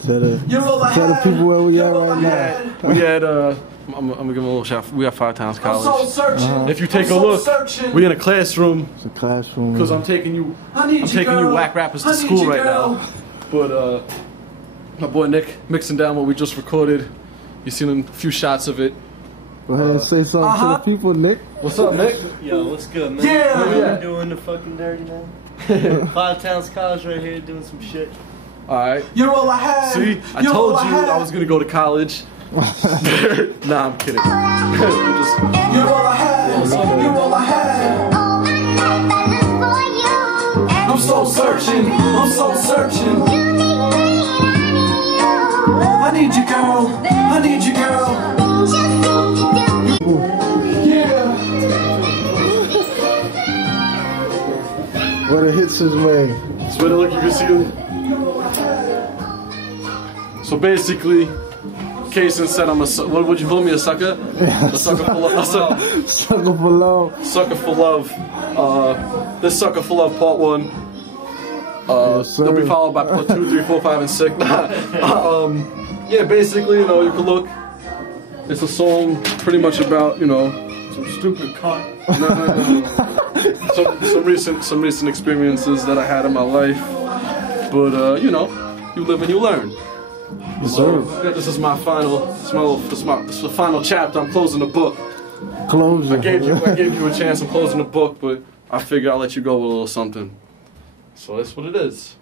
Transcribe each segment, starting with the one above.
Tell the people where we at right now. We had, I'm gonna give them a little shout. We at 5 Towns College. If you take a look, we in a classroom. It's a classroom. Because I'm taking you whack rappers to school right now. But my boy Nick mixing down what we just recorded. You seen a few shots of it. Go ahead and say something to the people, Nick. What's up, Nick? Yo, what's good, man? Yeah. I'm doing the fucking dirty, man. 5 Towns College right here doing some shit. Alright. You're all I had. See, I told you I was gonna go to college. Nah, I'm kidding. You're all I had. You're all I had. I'm so searching. I'm so searching. I need you, girl. I need you, girl. Yeah. Where the hits is made. So look, you can see them. So basically, Kaysen said I'm a what would you call me, a sucker? A sucker for love. Sucker for love. Sucker for love. This sucker for love part 1. They'll be followed by part 2, 3, 4, 5, and 6. Yeah, basically, you know, you can look. It's a song pretty much about, you know, some stupid cunt. Some recent experiences that I had in my life. But you know, you live and you learn. So, yeah, this is my final. This is the final chapter. I'm closing the book. Closure. I gave you a chance. I'm closing the book, but I figure I'll let you go with a little something. So that's what it is.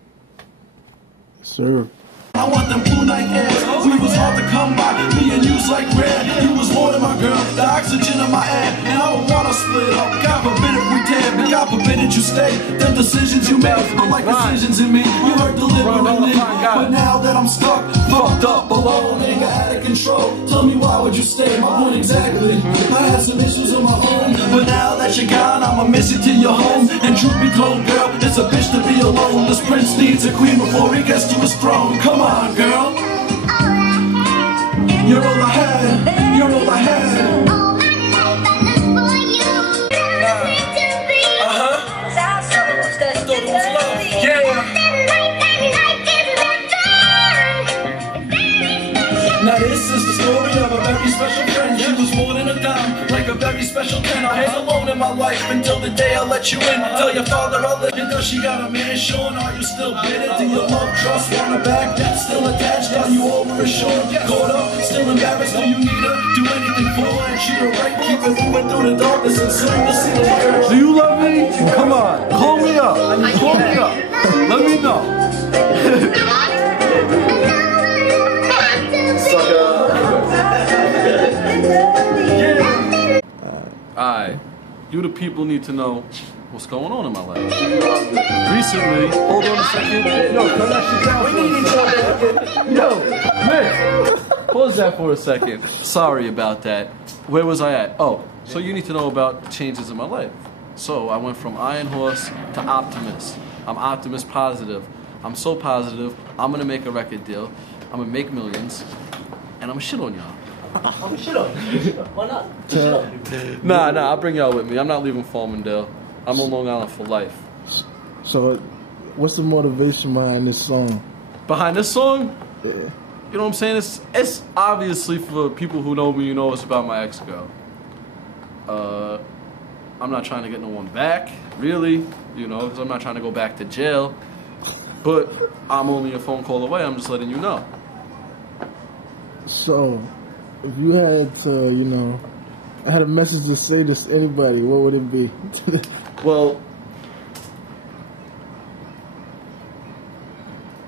Sir. I want them blue night airs. We was hard to come by. Me and you's like rare. You was more than my girl. The oxygen in my air. And I don't wanna split up. God forbid if we tear. But God forbid that you stay. Them decisions you made are like decisions in me. You heard deliberately. But now that I'm stuck, fucked up, alone, nigga, out of control. Tell me why would you stay? My point exactly. I had some issues of my own. But now that you're gone, I'ma miss you till you're home. And truth be told, girl, it's a bitch to be alone. This prince needs a queen before he gets to his throne. Come on, girl. You're all I had. You're all I had. Now this is the story of a very special friend. She was more than a dime, like a very special pen. I was alone in my life until the day I let you in. Tell your father I'll let you know she got a man. Sean, are you still bitter? Do you love, trust, wanna back? Still attached? Are you over assured? Caught up? Still embarrassed? Do you need her? Do anything for her and treat her right? Keep it moving through the darkness and soon you'll see the girl. Do you love me? Come on, call me up. Call me up. Let me know. Alright, you the people need to know what's going on in my life. Recently, hold on a second. Yo, turn that shit down. Yo, Nick, pause that for a second. Sorry about that. Where was I at? Oh, so you need to know about changes in my life. So I went from Iron Horse to Optimist. I'm Optimist positive. I'm so positive, I'm gonna make a record deal. I'm gonna make millions, and I'm gonna shit on y'all. I'm gonna shit on you. Why not? Shit on you. Nah, I'll bring y'all with me. I'm not leaving Farmingdale. I'm on Long Island for life. So, what's the motivation behind this song? Behind this song? Yeah. You know what I'm saying? It's obviously for people who know me, you know it's about my ex-girl. I'm not trying to get no one back, really, you know, because I'm not trying to go back to jail. But I'm only a phone call away, I'm just letting you know. So, if you had to, you know, I had a message to say to anybody, what would it be? Well,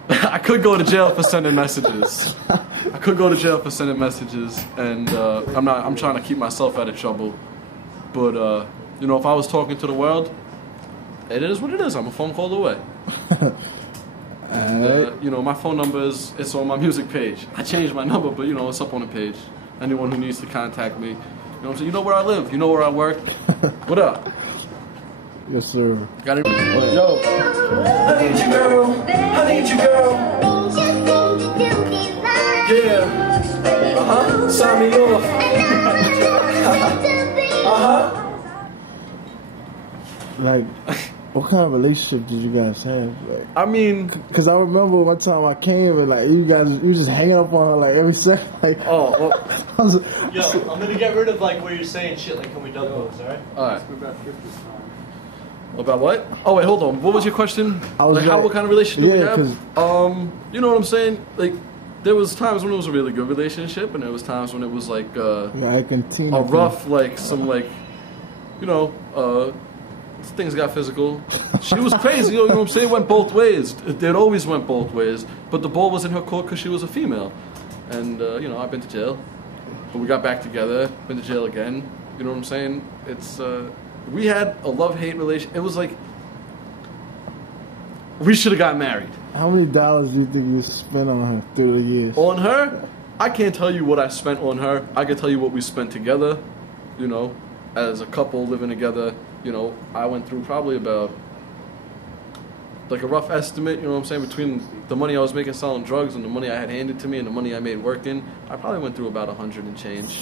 I could go to jail for sending messages. I could go to jail for sending messages, and I'm trying to keep myself out of trouble. But you know, if I was talking to the world, it is what it is. I'm a phone call away. And you know, my phone number it's on my music page. I changed my number, but you know, it's up on the page. Anyone who needs to contact me, you know what I'm saying? You know where I live. You know where I work. What up? Yes, sir. Got it. Yo. I need you, girl. I need you, girl. Yeah. Sign me off. Like, What kind of relationship did you guys have? Like, I mean, because I remember one time I came and like you were just hanging up on her like every second. Like, oh, well, I was, Yo, I'm gonna get rid of like where you're saying shit. Like, can we dub those? All right. all right. About what? Oh wait, hold on. What was your question? Like, what kind of relationship do we have? You know what I'm saying? Like, there was times when it was a really good relationship, and there was times when it was like a rough, like some like, you know, things got physical. She was crazy. You know what I'm saying? It went both ways. It always went both ways. But the ball was in her court because she was a female, and you know, I've been to jail, but we got back together. Been to jail again. You know what I'm saying? It's we had a love-hate relation. It was like we should have got married. How many dollars do you think you spent on her through the years? On her? I can't tell you what I spent on her. I can tell you what we spent together, you know, as a couple living together. You know, I went through probably about, like a rough estimate, you know what I'm saying, between the money I was making selling drugs and the money I had handed to me and the money I made working. I probably went through about 100 and change.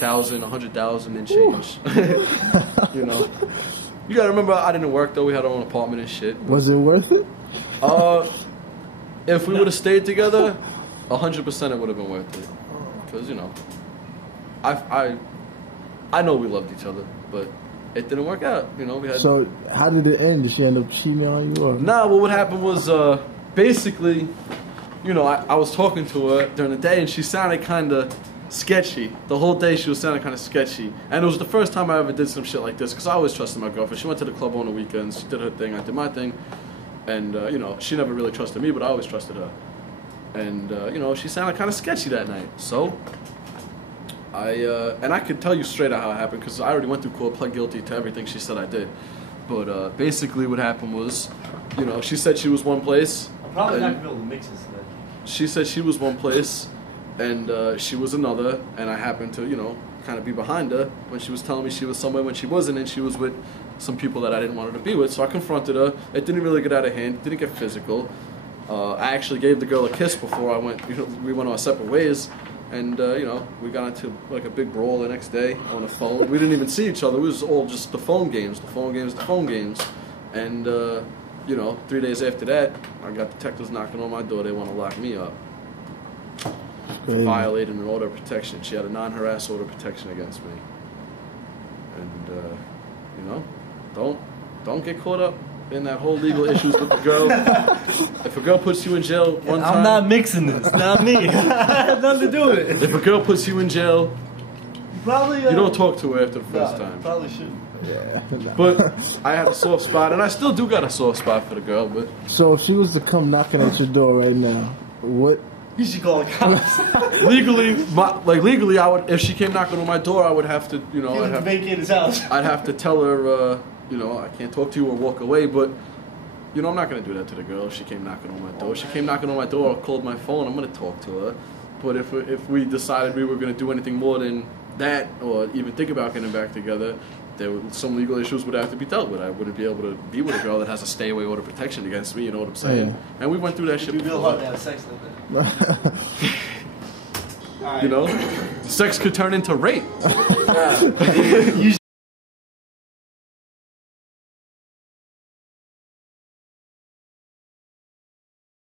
100,000 and change. You know. You gotta remember, I didn't work though. We had our own apartment and shit. Was it worth it? If we would have stayed together, 100% it would have been worth it. Because, you know, I know we loved each other, but it didn't work out. You know, we had. So how did it end? Did she end up cheating on you? Or? Nah, well, what happened was basically, you know, I was talking to her during the day, and she sounded kind of sketchy. The whole day she was sounding kind of sketchy. And it was the first time I ever did some shit like this, because I always trusted my girlfriend. She went to the club on the weekends. She did her thing. I did my thing. And, you know, she never really trusted me, but I always trusted her. And, you know, she sounded kind of sketchy that night. So, and I could tell you straight out how it happened, because I already went through court, pled guilty to everything she said I did. But basically what happened was, you know, she said she was one place. I'm probably not going to be able to mix this then. She said she was one place, and she was another, and I happened to, you know, kind of be behind her when she was telling me she was somewhere when she wasn't, and she was with some people that I didn't want her to be with. So I confronted her. It didn't really get out of hand. It didn't get physical. I actually gave the girl a kiss before I went. You know, we went our separate ways, and you know, we got into like a big brawl the next day on the phone. We didn't even see each other. It was all just the phone games, and you know, 3 days after that, I got detectives knocking on my door. They want to lock me up for violating an order of protection. She had a non-harass order of protection against me, and you know, don't get caught up in that whole legal issues with the girl. If a girl puts you in jail one time... I'm not mixing this, not me. I have nothing to do with it. If a girl puts you in jail, probably, you don't talk to her after the first time. Probably shouldn't. Yeah. But I had a soft spot, and I still do got a soft spot for the girl. But so if she was to come knocking at your door right now, what... You should call the cops. legally, I would. If she came knocking on my door, I would have to, you know, I'd have to vacate his house. I'd have to tell her, you know, I can't talk to you or walk away. But, you know, I'm not gonna do that to the girl. If she came knocking on my door. If she came knocking on my door or called my phone, I'm gonna talk to her. But if we decided we were gonna do anything more than that, or even think about getting back together, some legal issues would have to be dealt with. I wouldn't be able to be with a girl that has a stay away order protection against me. You know what I'm saying? Yeah. And we went through that shit. It'd be real hard to have sex like that. You know, sex could turn into rape.